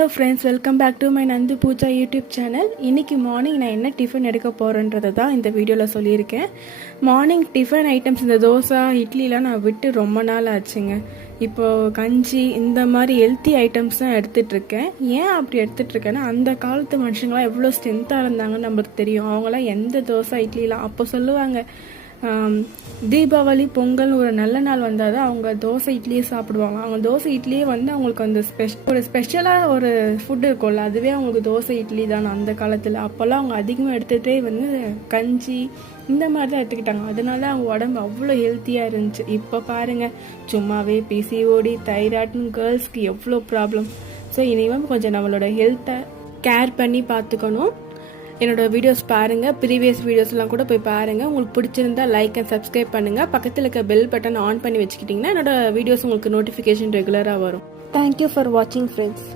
Hello friends, welcome back to my Nandu Pooja YouTube channel. இன்றைக்கி morning நான் என்ன டிஃபன் எடுக்க போகிறேன்றதை தான் இந்த வீடியோவில் சொல்லியிருக்கேன். மார்னிங் டிஃபன் ஐட்டம்ஸ் இந்த தோசை இட்லிலாம் நான் விட்டு ரொம்ப நாள் ஆச்சுங்க. இப்போது கஞ்சி இந்த மாதிரி ஹெல்த்தி ஐட்டம்ஸ் தான் எடுத்துகிட்ருக்கேன். ஏன் அப்படி எடுத்துகிட்ருக்கேன்னா, அந்த காலத்து மனுஷங்களாம் எவ்வளோ ஸ்ட்ரென்த்தாக இருந்தாங்கன்னு நம்மளுக்கு தெரியும். அவங்களாம் எந்த தோசை இட்லிலாம் அப்போ சொல்லுவாங்க, தீபாவளி பொங்கல் ஒரு நல்ல நாள் வந்தால் தான் அவங்க தோசை இட்லியே சாப்பிடுவாங்க. அவங்க தோசை இட்லியே வந்து அவங்களுக்கு அந்த ஒரு ஸ்பெஷலாக ஒரு ஃபுட்டு இருக்கும்ல, அதுவே அவங்களுக்கு தோசை இட்லி தான். அந்த காலத்தில் அப்போல்லாம் அவங்க அதிகமாக எடுத்துகிட்டே வந்து கஞ்சி இந்த மாதிரி தான் எடுத்துக்கிட்டாங்க. அதனால அவங்க உடம்பு அவ்வளோ ஹெல்த்தியாக இருந்துச்சு. இப்போ பாருங்கள், சும்மாவே பிசிஓடி தைராய்டுன்னு கேர்ள்ஸ்க்கு எவ்வளோ ப்ராப்ளம். ஸோ இனிமேல் கொஞ்சம் நம்மளோட ஹெல்த்தை கேர் பண்ணி பார்த்துக்கணும். என்னோட வீடியோஸ் பாருங்கள், ப்ரீவியஸ் வீடியோஸ்லாம் கூட போய் பாருங்கள். உங்களுக்கு பிடிச்சிருந்தா லைக் அண்ட் சப்ஸ்கிரைப் பண்ணுங்கள். பக்கத்தில் இருக்க பெல் பட்டன் ஆன் பண்ணி வச்சுக்கிட்டிங்கன்னா என்னோட வீடியோஸ் உங்களுக்கு நோட்டிஃபிகேஷன் ரெகுலராக வரும். தேங்க்யூ ஃபார் வாட்சிங் ஃப்ரெண்ட்ஸ்.